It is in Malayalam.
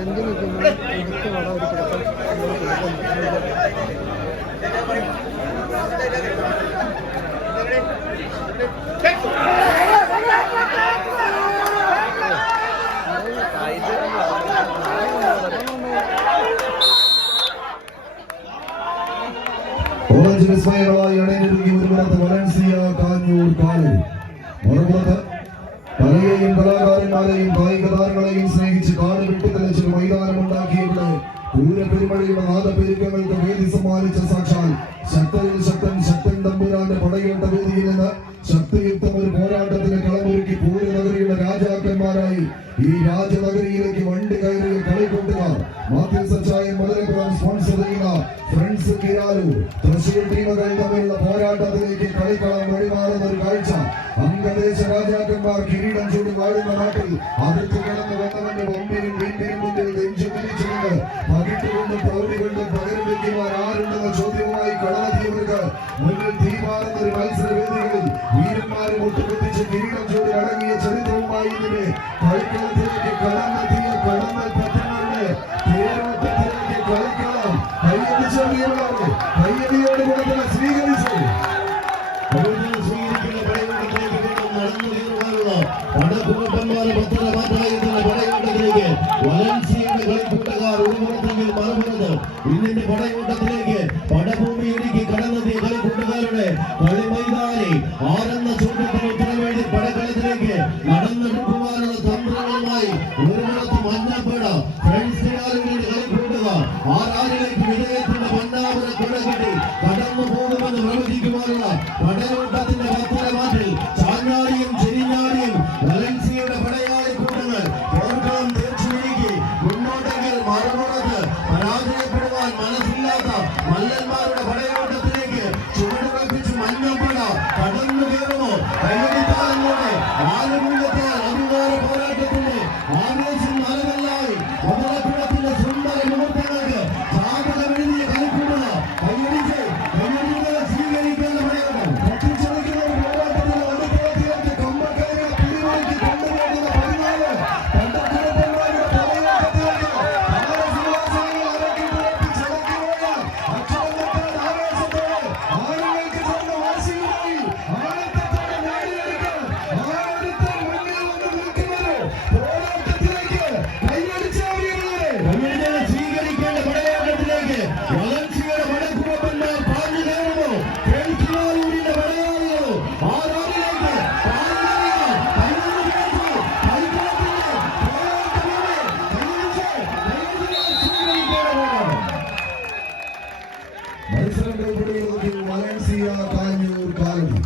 എന്ത് നിൽക്കുന്ന എടുത്ത് വട ഒരു ഓറഞ്ച് വിസ്മയങ്ങളായി അണിഞ്ഞൊരുങ്ങി ഒരുപുറത്ത് വലൻസിയ കാഞ്ഞൂർ കാലടി, മറുപുറത്ത് കലയെയും കലാകാരന്മാരെയും കായിക താരങ്ങളെയും സ്നേഹിച്ച് കാട് വിട്ടുതെളിച്ചൊരു മൈതാനമുണ്ടാക്കിയവിടെ പൂരപ്പെരുമഴയുടെ നാദപെരുക്കങ്ങൾക്ക് വേദി സമ്മാനിച്ച സാക്ഷാൽ ശക്തരിൽ ശക്തൻ ശക്തൻ തമ്പുരാന്റെ പടയേണ്ട വേദിയിൽ നിന്ന് ശക്തിയുക്തം ഒരു പോരാട്ടത്തിന് കളമൊരുക്കി പൂരനഗരിയുടെ രാജാക്കന്മാരായി ഈ രാജനഗരിയിലേക്ക് വണ്ടി കയറിയ കളിക്കൂട്ടുകാർ മാത്യു സച്ചായൻ മധുരപുരം സ്പോൺസർ ചെയ്യുന്ന ഫ്രണ്ട്സ് കിരാലു തൃശ്ശൂർ ടീമുകൾ തമ്മിലുള്ള പോരാട്ടത്തിലേക്ക് കളിക്കളം വഴിമാറുന്ന ഒരു കാഴ്ച. അംഗദേശ രാജാക്കന്മാർ കിരീടം ചൂടി വാഴുന്ന നാട്ടിൽ അതിർത്തി കിടന്ന് വന്നവന്റെ ഒമ്പിനും വീട്ടിനും മുന്നിൽ നെഞ്ചു പിരിച്ചുകൊണ്ട് പകിട്ടുകൊണ്ട് പ്രൗഢികൊണ്ട് പകരം വയ്ക്കുവാൻ ആരുണ്ടെന്ന ചോദ്യവുമായി കടന്നെത്തിയവർക്ക് മുന്നിൽ തീമാറുന്ന ഒരു മത്സരവേദികളിൽ വീരന്മാരും ഒട്ടുപെത്തിച്ച് കിരീടം ചൂടി അടങ്ങിയ ചരിത്രവുമായി ഇതിന്റെ കളിക്കളത്തിലേക്ക് കടന്നെത്തിയ കടന്നൽ പറ്റങ്ങളുടെ തേരോട്ടത്തിലേക്ക് കളിക്കളം കയ്യടിച്ചറിയവരാണ് കയ്യടിയോട് കൂടെ സ്വീകരിച്ചു. പടപ്പുറപ്പന്മാരെ പത്രമാറ്റായിരുന്ന പടയോട്ടത്തിലേക്ക് വലൻസിയയുടെ കളിക്കൂട്ടുകാർ ഒരുപുറത്തെങ്കിൽ മറുപുറത്ത് ഇന്നിന്റെ പടയോട്ടത്തിലേക്ക് പടഭൂമി ഇടുക്കി കടന്നെത്തിയ കളിക്കൂട്ടുകാരുടെ കളിമൈതാനി ആരെന്ന ചോദ്യത്തിന് ഉത്തരവേണ്ടി പടക്കളത്തിലേക്ക് നടന്നെടുക്കുവാനുള്ള തന്ത്രങ്ങളുമായി ഒരുപുറത്ത് മഞ്ഞപ്പട ഫ്രണ്ട്സ് കളിക്കൂട്ടുകാർ ആരാരിലേക്ക് വിജയത്തിന്റെ മന്നാപുര കുടകിട്ടി കടന്നു പോകുമെന്ന് പ്രവചിക്കുവാനുള്ള പടയോട്ടത്തിന്റെ പത്രമാറ്റിൽ ചാഞ്ഞാടിയും ചെരിഞ്ഞാടിയും വലൻസിയുടെ പടയാളി കൂട്ടങ്ങൾ പോർക്കളം തീർച്ചയാക്കി മുന്നോട്ടെങ്കിൽ മറുപുറത്ത് പരാജയപ്പെടുവാൻ മനസ്സില്ലാത്ത മല്ലന്മാരുടെ പടയോട്ടത്തിലേക്ക് ചുവടുവെപ്പിച്ച് മഞ്ഞപ്പട കടന്നു കയറുമോ? കൈവരിത്താലങ്ങളുടെ ആനുകൂല്യത്താൽ അധികാര പോരാട്ടത്തിന്റെ ആവേശം നല്ലതല്ലായി മധുരപ്പുഴത്തിന്റെ സുന്ദര മുഹൂർത്തങ്ങൾക്ക് ജാതകമെഴുതിയ കളിക്കൂടുക കൈയടിച്ച് സ്വീകരിക്കേണ്ട പടയോട്ടം പൊട്ടിച്ചെടുക്കുന്ന ഒരു പോരാട്ടത്തിൽ ഒടുപ്പുറത്തിലേക്ക് കൊമ്പക്കയറിയ പിടിമുറുക്കി കൊണ്ടുപോകുന്ന 14 പണ്ടക്കുറപ്പന്മാരുടെ പടയോട്ടത്തിലേക്ക് താരസിംഹാസനങ്ങൾ അരക്കിട്ടുറപ്പിച്ചടക്കിപ്പോയ അക്ഷരങ്ങൾക്കാട് ആവേശത്തോടെ ആളുകൾക്ക് ചേർന്ന വാശിയുമായി ആനത്തത്തോടെ നേടിയെടുക്കാൻ ആനത്തെ മുന്നിൽ വന്ന് നിൽക്കുന്നത് പോരാട്ടത്തിലേക്ക് കൈയടിച്ചറിയുന്നവരെ സ്വീകരിക്കേണ്ട പടയോട്ടത്തിലേക്ക് വലൻസിയുടെ പടക്കുറപ്പന്മാർ പാഞ്ഞു കയറുമോ? കേൾക്കിയാലൂരിന്റെ പടയാളികളോ ആരാളിലേക്ക് മത്സരം വലൻസിയ കാഞ്ഞൂർ കാലടി.